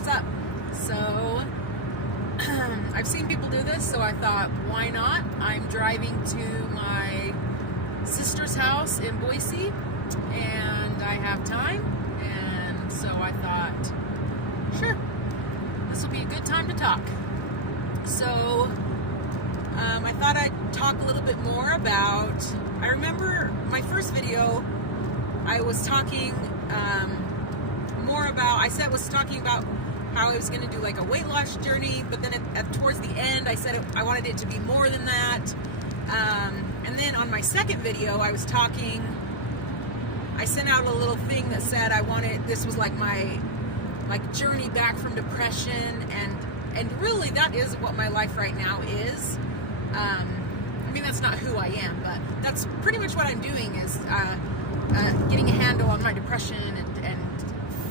what's up? So, I've seen people do this, so I thought, why not? I'm driving to my sister's house in Boise, and I have time, and so I thought, sure, this will be a good time to talk. So, I thought I'd talk a little bit more about, I remember my first video, I was talking more about, was talking about how I was going to do like a weight loss journey, but then towards the end I said I wanted it to be more than that. And then on my second video I sent out a little thing that said this was like my journey back from depression, and really that is what my life right now is. I mean, that's not who I am, but that's pretty much what I'm doing is getting a handle on my depression and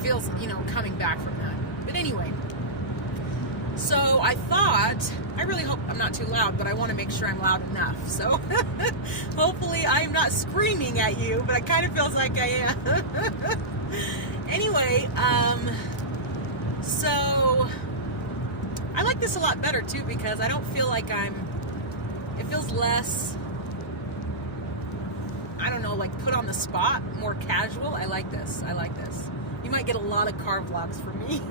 feels, coming back from that. But anyway, so I thought, I really hope I'm not too loud, but I want to make sure I'm loud enough. So hopefully I'm not screaming at you, but it kind of feels like I am. Anyway, so I like this a lot better too, because I don't feel like it feels less, I don't know, like put on the spot, more casual. I like this. You might get a lot of car vlogs from me.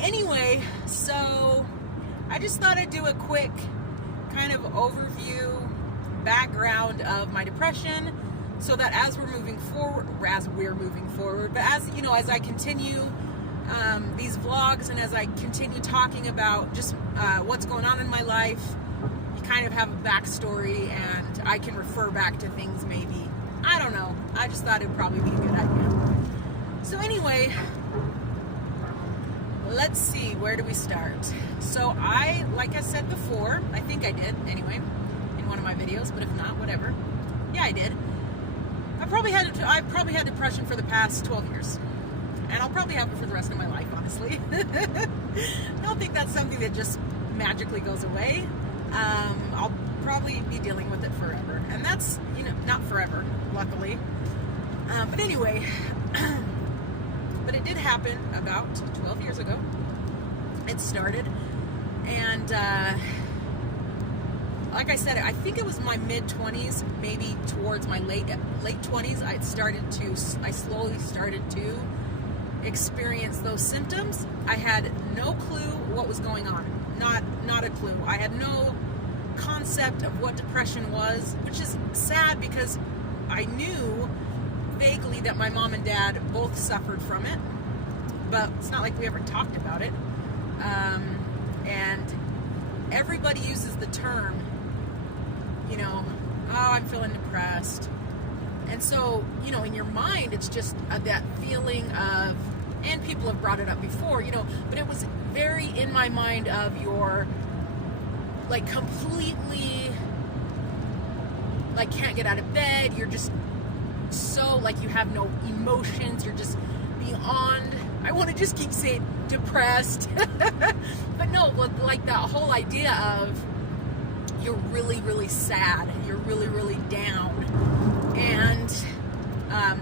Anyway, so I just thought I'd do a quick kind of overview, background of my depression, so that as we're moving forward, but as I continue these vlogs and as I continue talking about just what's going on in my life, you kind of have a backstory and I can refer back to things maybe. I don't know. I just thought it'd probably be a good idea. So anyway, let's see, where do we start? So like I said before, I think I did anyway, in one of my videos, but if not, whatever. Yeah, I did. I've probably had depression for the past 12 years. And I'll probably have it for the rest of my life, honestly. I don't think that's something that just magically goes away. I'll probably be dealing with it forever. And that's, not forever, luckily. But anyway, but it did happen about 12 years ago. It started. And like I said, I think it was my mid-20s, maybe towards my late 20s, I slowly started to experience those symptoms. I had no clue what was going on. Not a clue. I had no concept of what depression was, which is sad because I knew vaguely that my mom and dad both suffered from it, but it's not like we ever talked about it. And everybody uses the term, oh, I'm feeling depressed. And so, in your mind, it's just that feeling of, and people have brought it up before, but it was very in my mind of your, like, completely, like, can't get out of bed, you're just so, like, you have no emotions, you're just beyond, I want to just keep saying depressed, but no, like that whole idea of you're really, really sad, you're really, really down, and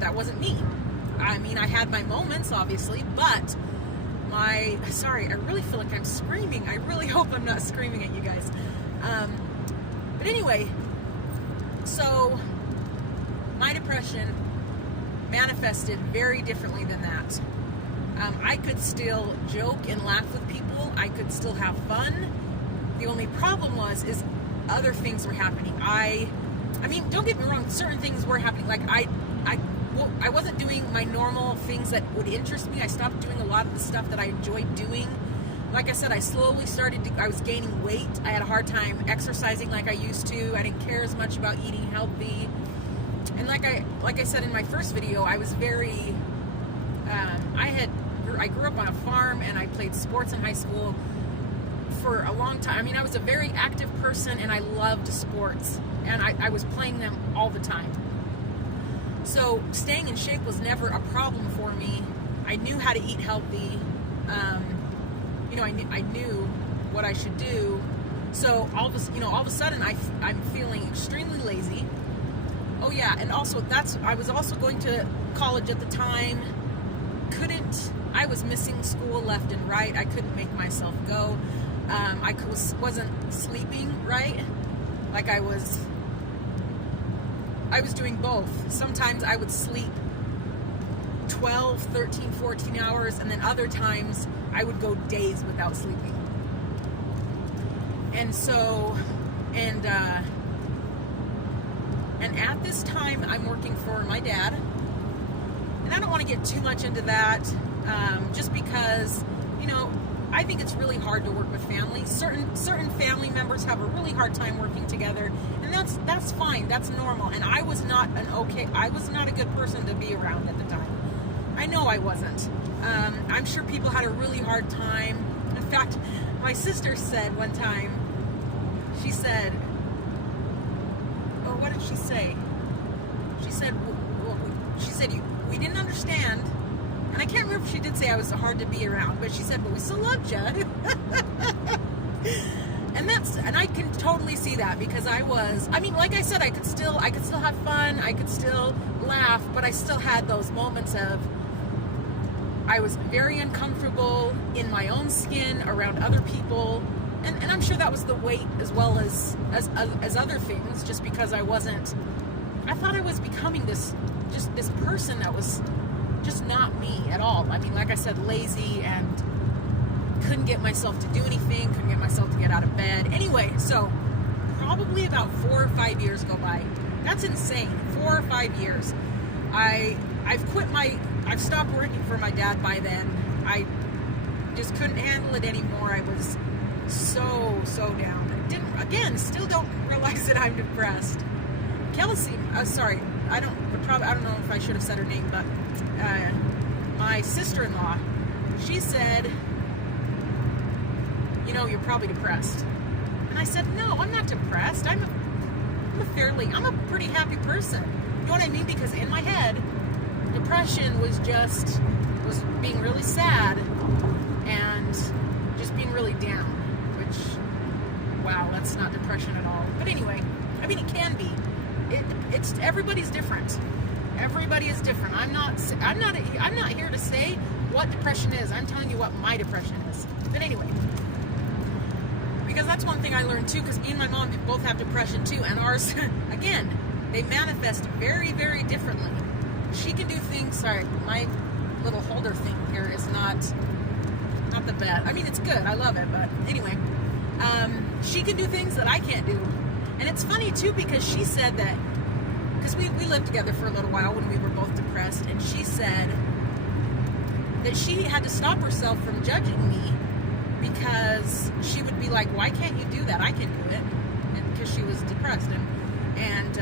that wasn't me. I mean, I had my moments, obviously, but sorry, I really feel like I'm screaming. I really hope I'm not screaming at you guys. But anyway, so my depression manifested very differently than that. I could still joke and laugh with people. I could still have fun. The only problem is other things were happening. I mean, don't get me wrong, certain things were happening. Like, I wasn't doing my normal things that would interest me. I stopped doing a lot of the stuff that I enjoyed doing. Like I said, I slowly I was gaining weight. I had a hard time exercising like I used to. I didn't care as much about eating healthy. And like I said in my first video, I was very, I grew up on a farm and I played sports in high school for a long time. I mean, I was a very active person and I loved sports, and I was playing them all the time. So staying in shape was never a problem for me. I knew how to eat healthy. I knew what I should do. So all of a sudden I'm feeling extremely lazy. Oh yeah, and also I was also going to college at the time. I was missing school left and right. I couldn't make myself go. I wasn't sleeping right. Like I was doing both. Sometimes I would sleep 12, 13, 14 hours, and then other times I would go days without sleeping. And so, and at this time, I'm working for my dad. And I don't want to get too much into that, just because, you know, I think it's really hard to work with family. Certain family members have a really hard time working together, and that's fine. That's normal. And I was not a good person to be around at the time. I know I wasn't. I'm sure people had a really hard time. In fact, my sister said one time, she said, or what did she say? She said, we didn't understand. And I can't remember if she did say I was hard to be around, but she said, but we still loved you. And I can totally see that, because like I said, I could still have fun, I could still laugh, but I still had those moments of, I was very uncomfortable in my own skin around other people, and I'm sure that was the weight as well as other things, just because I thought I was becoming this person that was just not me at all. I mean, like I said, lazy, and couldn't get myself to do anything, couldn't get myself to get out of bed. Anyway, so probably about 4 or 5 years go by. That's insane. 4 or 5 years. I've stopped working for my dad by then. I just couldn't handle it anymore. I was so down. Still don't realize that I'm depressed. Kelsey, sorry, I don't know if I should have said her name, but my sister-in-law, she said, you know, you're probably depressed. And I said, no, I'm not depressed. I'm a pretty happy person. You know what I mean? Because in my head, depression was being really sad and just being really down, which, wow, that's not depression at all. But anyway, I mean, it can be. It's everybody's different. Everybody is different. I'm not here to say what depression is. I'm telling you what my depression is. But anyway, because that's one thing I learned too, because me and my mom both have depression too, and ours, again, they manifest very, very differently. She can do things, sorry, my little holder thing here is not the best. I mean, it's good. I love it, but anyway, she can do things that I can't do. And it's funny too, because she said that, because we lived together for a little while when we were both depressed, and she said that she had to stop herself from judging me, because she would be like, why can't you do that? I can do it. And because she was depressed. And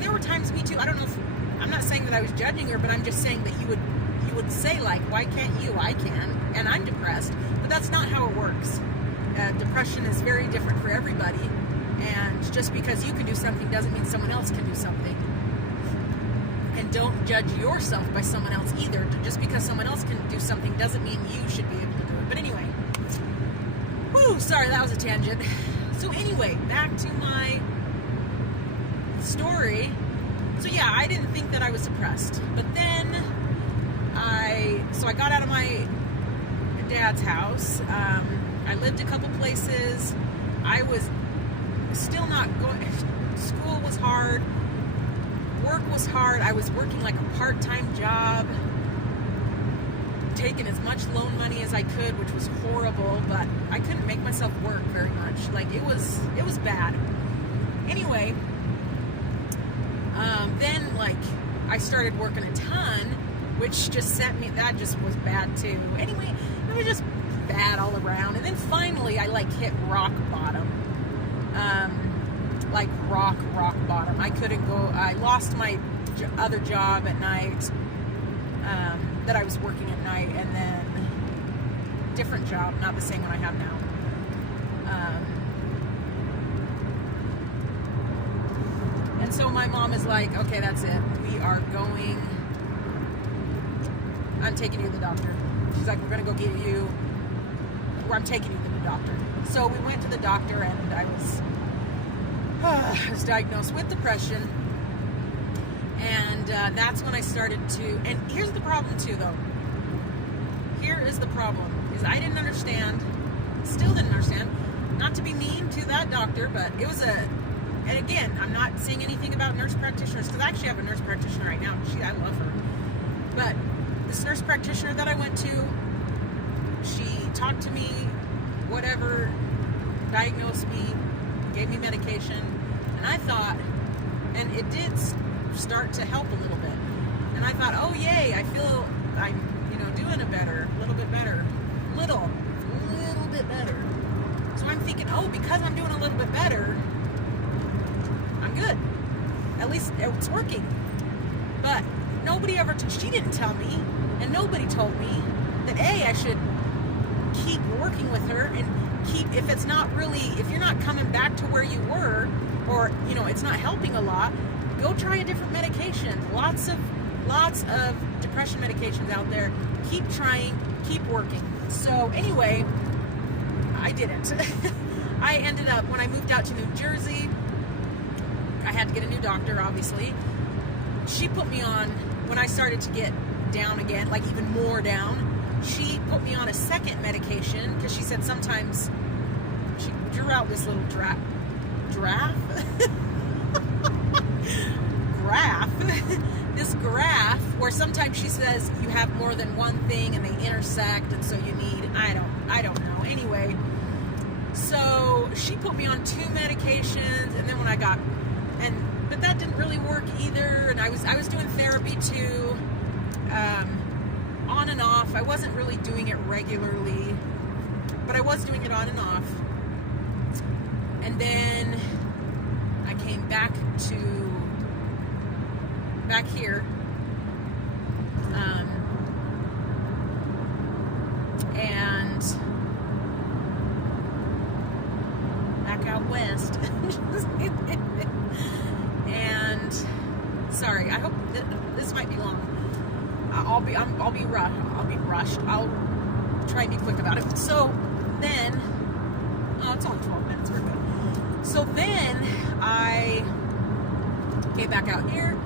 there were times, me too, I don't know if, I'm not saying that I was judging her, but I'm just saying that you would say, like, why can't you? I can, and I'm depressed. But that's not how it works. Depression is very different for everybody, and just because you can do something doesn't mean someone else can do something. And don't judge yourself by someone else either. Just because someone else can do something doesn't mean you should be able to do it. But anyway, sorry, that was a tangent. So anyway, back to my story. So yeah, I didn't think that I was depressed, but then I got out of my dad's house. I lived a couple places. I was still not going. School was hard. Work was hard. I was working like a part-time job, taking as much loan money as I could, which was horrible, but I couldn't make myself work very much. Like, it was bad. Anyway, then, like, I started working a ton, which just that just was bad too. Anyway, it was just bad all around. And then finally I like hit rock bottom. Like rock bottom. I couldn't go. I lost my other job at night, that I was working at night, and then different job, not the same one I have now. And so my mom is like, okay, that's it. We are going, I'm taking you to the doctor. She's like, we're going to go get you, or I'm taking you to the doctor. So we went to the doctor, and I was diagnosed with depression. And that's when I started to, and here's the problem too, though. here is the problem, is I didn't understand, still didn't understand, not to be mean to that doctor, but it was and again, I'm not saying anything about nurse practitioners, because I actually have a nurse practitioner right now. I love her. But this nurse practitioner that I went to, she talked to me, whatever, diagnosed me, gave me medication, and I thought, and it did start to help a little bit. And I thought, oh yay, I feel I'm, doing it better, a little bit better, little bit better. So I'm thinking, oh, because I'm doing a little bit better, I'm good. At least it's working. But nobody ever, she didn't tell me, and nobody told me that I should keep working with her and if you're not coming back to where you were, or, it's not helping a lot, go try a different medication. Lots of depression medications out there. Keep trying, keep working. So anyway, I didn't. I ended up, when I moved out to New Jersey, I had to get a new doctor, obviously. She put me on, when I started to get down again, like even more down, she put me on a second medication, because she said sometimes, she drew out this little graph this graph where sometimes she says you have more than one thing and they intersect, and so you need, I don't know. Anyway, so she put me on 2 medications, and then when but that didn't really work either, and I was doing therapy too, on and off. I wasn't really doing it regularly, but I was doing it on and off. And then I came back here, and back out west. And sorry, I hope this might be long. I'll be rushed. I'll try and be quick about it. So then, it's only 12 minutes. We're good. So then I came back out here,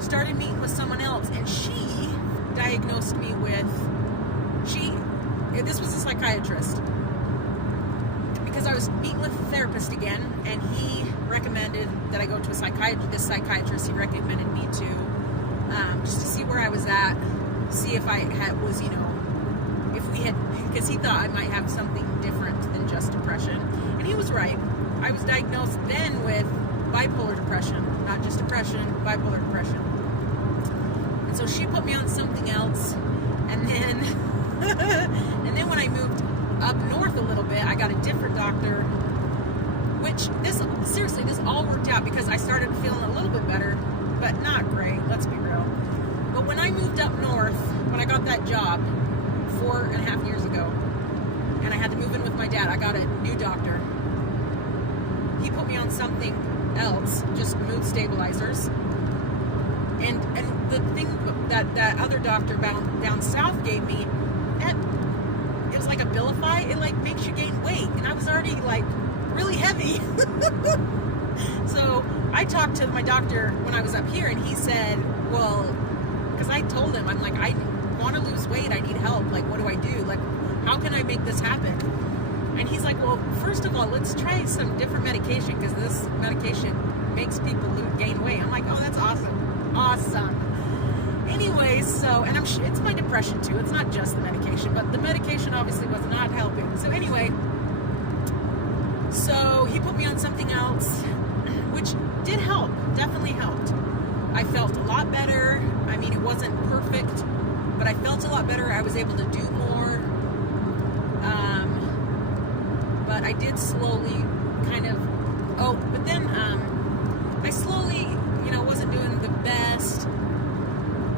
started meeting with someone else, and she diagnosed me with, this was a psychiatrist, because I was meeting with a therapist again, and he recommended that I go to a psychiatrist. This psychiatrist, he recommended me to, just to see where I was at, see if I was, because he thought I might have something different than just depression. And he was right. I was diagnosed then with bipolar depression, not just depression, bipolar depression. And so she put me on something else, and then when I moved up north a little bit, I got a different doctor, which this all worked out, because I started feeling a little bit better, but not great, let's be real. But when I moved up north, when I got that job 4.5 years ago, and I had to move in with my dad, I got a new doctor. He put me on something else, just mood stabilizers. And the thing that other doctor down south gave me, it was like a Abilify. It like makes you gain weight, and I was already like really heavy. So I talked to my doctor when I was up here, and he said, well, because I told him, I'm like, I want to lose weight, I need help, like, what do I do? Like, how can I make this happen? And he's like, well, first of all, let's try some different medication, because this medication makes people gain weight. I'm like, oh, that's awesome. Anyways, so, and it's my depression too. It's not just the medication, but the medication obviously was not helping. So anyway, so he put me on something else, which did help, definitely helped. I felt a lot better. I mean, it wasn't perfect, but I felt a lot better. I was able to do more. But I did slowly but then I slowly, wasn't doing the best.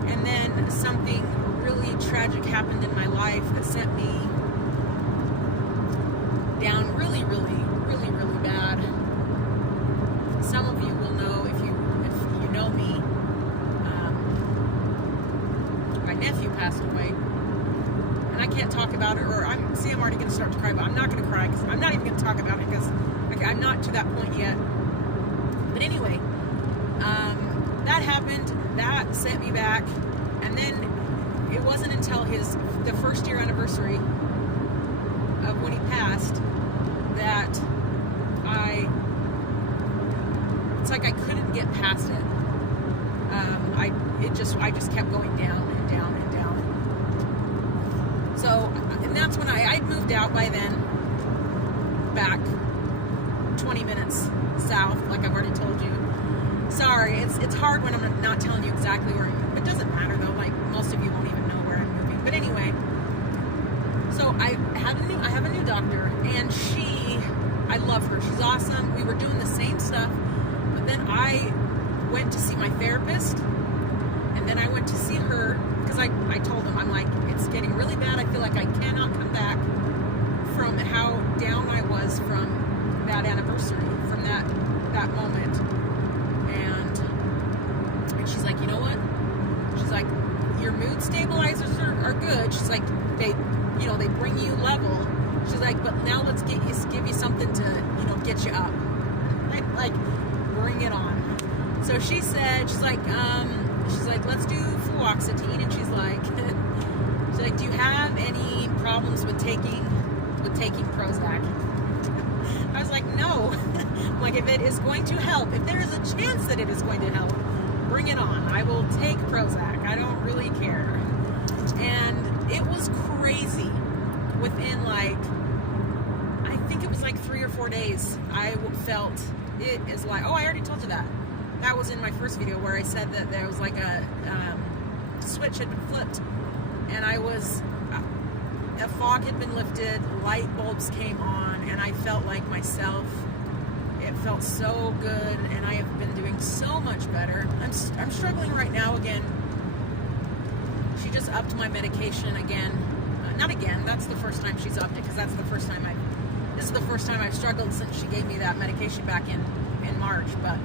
And then something really tragic happened in my life that sent me down really, really, really, really bad. Some of you will know if you know me. My nephew passed away, and I can't talk about it. I'm already going to start to cry, but I'm not going to cry, because I'm not even going to talk about it, because I'm not to that point yet. But anyway, that happened. That sent me back, and then it wasn't until the first year anniversary of when he passed that it's like I couldn't get past it. I just kept going down and down and down. So, and that's when I'd moved out by then, back 20 minutes south, like I've already told you. Sorry, it's hard when I'm not telling you exactly where I'm moving. It doesn't matter though, like most of you won't even know where I'm moving. But anyway, so I have a new doctor, and I love her. She's awesome. We were doing the same stuff, but then I went to see my therapist, and then I went to see her because I told him, I'm like, it's getting really bad. I feel like I cannot come back from how down I was from that anniversary, from that moment. And she's like, you know what? She's like, your mood stabilizers are good. She's like, they bring you level. She's like, but now let's give you something to, get you up. Like, bring it on. So she said, she's like, let's do fluoxetine. And she's like, do you have any problems with taking Prozac? I was like, no. Like, if it is going to help, if there is a chance that it is going to help, bring it on. I will take Prozac. I don't really care. And it was crazy. Within I think it was 3 or 4 days, I felt it is like, oh, I already told you that. That was in my first video where I said that there was like a switch had been flipped, and a fog had been lifted, light bulbs came on, and I felt like myself. It felt so good, and I have been doing so much better. I'm struggling right now again. She just upped my medication again. Not again, that's the first time she's upped it, because this is the first time I've struggled since she gave me that medication back in March. But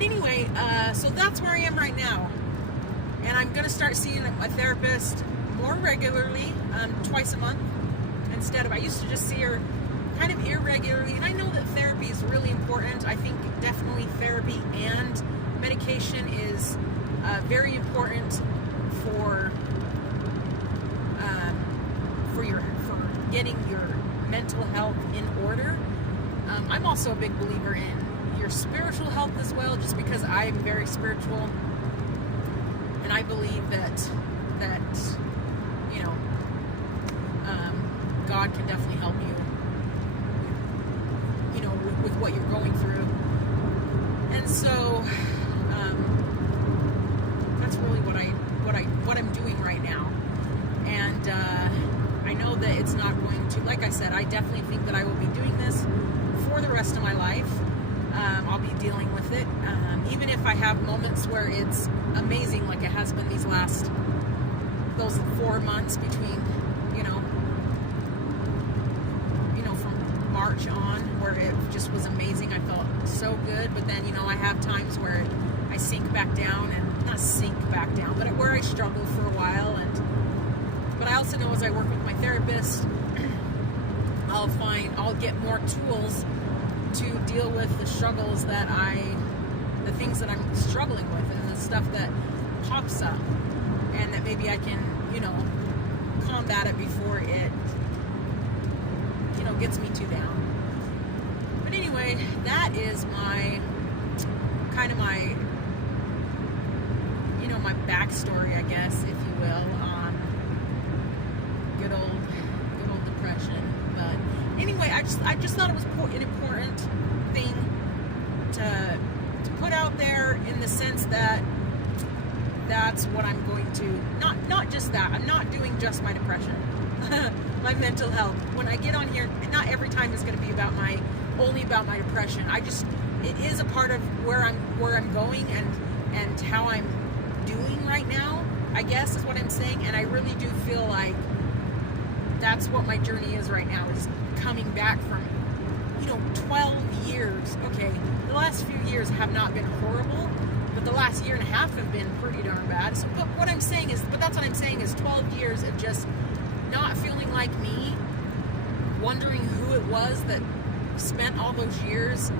anyway, so that's where I am right now. And I'm going to start seeing my therapist more regularly, twice a month, instead of, I used to just see her kind of irregularly. And I know that therapy is really important. I think definitely therapy and medication is very important for getting your mental health in order. I'm also a big believer in your spiritual health as well, just because I'm very spiritual, and I believe that God can definitely help you, with what you're going through. And so that's really what I'm doing right now. And I know that it's not going to, like I said, I definitely think that I will be doing this for the rest of my life. I'll be dealing with it, even if I have moments where it's amazing, like it has been those 4 months between, from March on, where it just was amazing. I felt so good, but then, I have times where I sink back down, and not sink back down, but where I struggle for a while. But I also know as I work with my therapist, I'll get more tools to deal with the struggles the things that I'm struggling with, and the stuff that pops up, and that maybe I can, combat it before it, gets me too down. But anyway, that is my my backstory, I guess, if you will, on good old depression. But anyway, I just thought it was an important thing to put out there, in the sense that that's what I'm going to, not just that, I'm not doing just my depression, my mental health. When I get on here, not every time is going to be only about my depression. It is a part of where I'm going and how I'm doing right now, I guess is what I'm saying. And I really do feel like that's what my journey is right now, is coming back from 12 years. Okay, the last few years have not been horrible, but the last year and a half have been pretty darn bad. So, but that's what I'm saying is 12 years of just not feeling like me, wondering who it was that spent all those years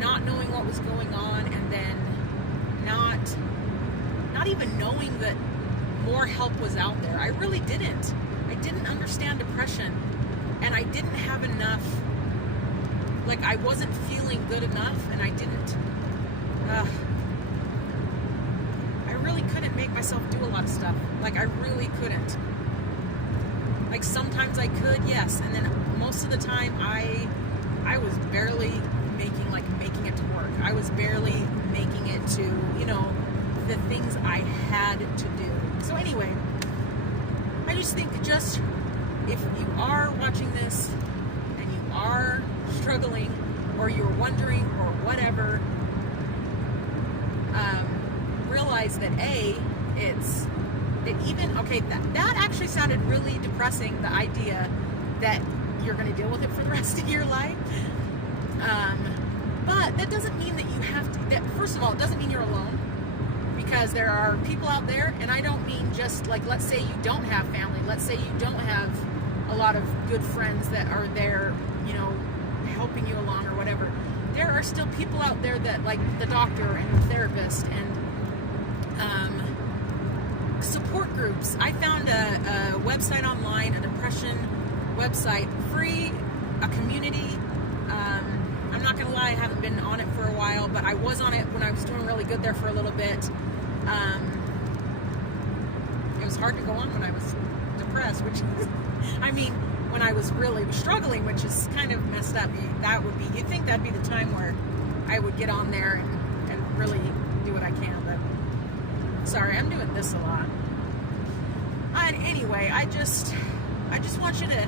not knowing what was going on, and then not not even knowing that more help was out there. I really didn't. I didn't understand depression, and I didn't have enough, like I wasn't feeling good enough, and I didn't, I really couldn't make myself do a lot of stuff. Like I really couldn't. Like sometimes I could, yes, and then most of the time I was barely making it to work. I was barely making it to, you know, the things I had to do. So anyway, I just think if you are watching this and you are struggling or you're wondering or whatever, realize that that actually sounded really depressing, the idea that you're going to deal with it for the rest of your life. But that doesn't mean that you have to, first of all, it doesn't mean you're alone, because there are people out there, and I don't mean just like, let's say you don't have family, let's say you don't have a lot of good friends that are there, you know, helping you along or whatever. There are still people out there that, like the doctor and the therapist and support groups. I found a website online, a depression website, free, a community. I'm not gonna lie, I haven't been on it for a while, but I was on it when I was doing really good there for a little bit. It was hard to go on when I was depressed, which I mean, when I was really struggling, which is kind of messed up. You'd think that'd be the time where I would get on there and really do what I can, but sorry, I'm doing this a lot. And anyway, I just want you to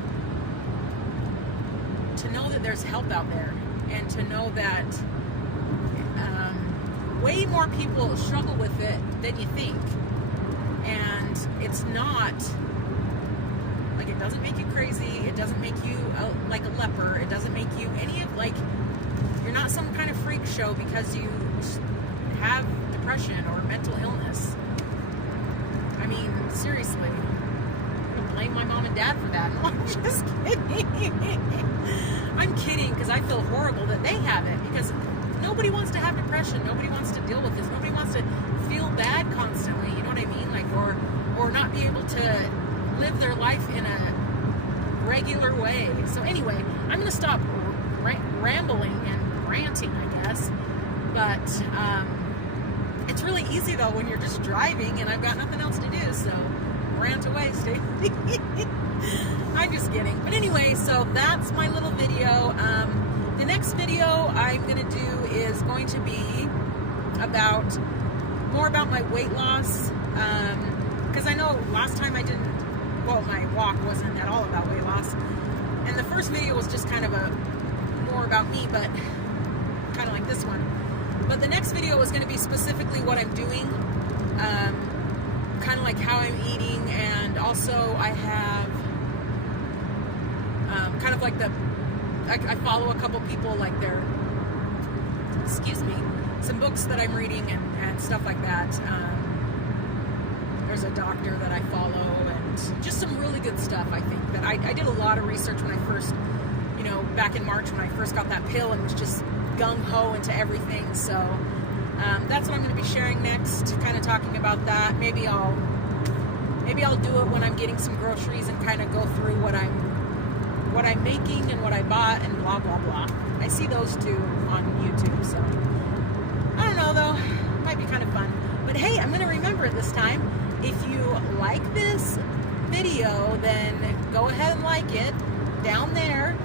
know that there's help out there, and to know that way more people struggle with it than you think. And it's not, like, it doesn't make you crazy, it doesn't make you like a leper, it doesn't make you any of, like, you're not some kind of freak show because you have depression or mental illness. I mean, seriously, I'm gonna blame my mom and dad for that. No, I'm just kidding. I'm kidding, because I feel horrible that they have it, because nobody wants to have depression, nobody wants to deal with this, nobody wants to feel bad constantly, you know what I mean? Like, or not be able to live their life in a regular way. So anyway, I'm going to stop rambling and ranting, I guess. But it's really easy, though, when you're just driving and I've got nothing else to do. So rant away, stay. I'm just kidding. But anyway, so that's my little video. The next video I'm going to do is going to be more about my weight loss. Because I know last time my walk wasn't at all about weight loss. And the first video was just kind of more about me, but kind of like this one. But the next video is going to be specifically what I'm doing, kind of like how I'm eating, and also I have kind of like I follow a couple people, like some books that I'm reading and stuff like that. There's a doctor that I follow, and just some really good stuff, I think. That I did a lot of research when I first, back in March when I first got that pill and was just gung-ho into everything. So that's what I'm going to be sharing next, kind of talking about that. Maybe I'll do it when I'm getting some groceries and kind of go through what I'm making and what I bought and blah, blah, blah. I see those two on YouTube, so I don't know, though. Might be kind of fun. But hey, I'm going to remember it this time. If you like this video, then go ahead and like it down there.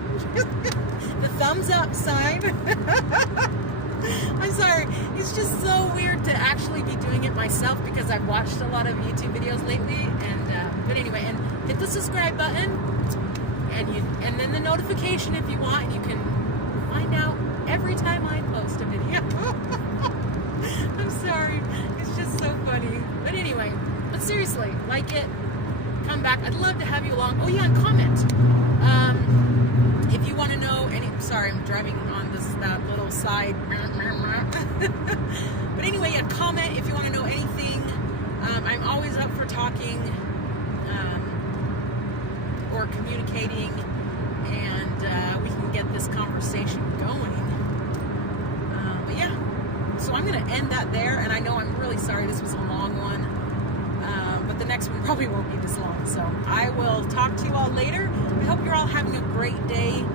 The thumbs up sign. I'm sorry. It's just so weird to actually be doing it myself, because I've watched a lot of YouTube videos lately. But anyway, and hit the subscribe button, and then the notification if you want, and you can find out every time I post a video. I'm sorry. It's just so funny. But anyway, seriously, like it, come back. I'd love to have you along. Oh yeah, and comment. If you want to know sorry, I'm driving on that little side. But anyway, yeah, comment if you want to know anything. I'm always up for talking or communicating, and we can get this conversation going. But yeah, so I'm going to end that there, and I know I'm really sorry this was a long one. next one probably won't be this long. So I will talk to you all later. I hope you're all having a great day.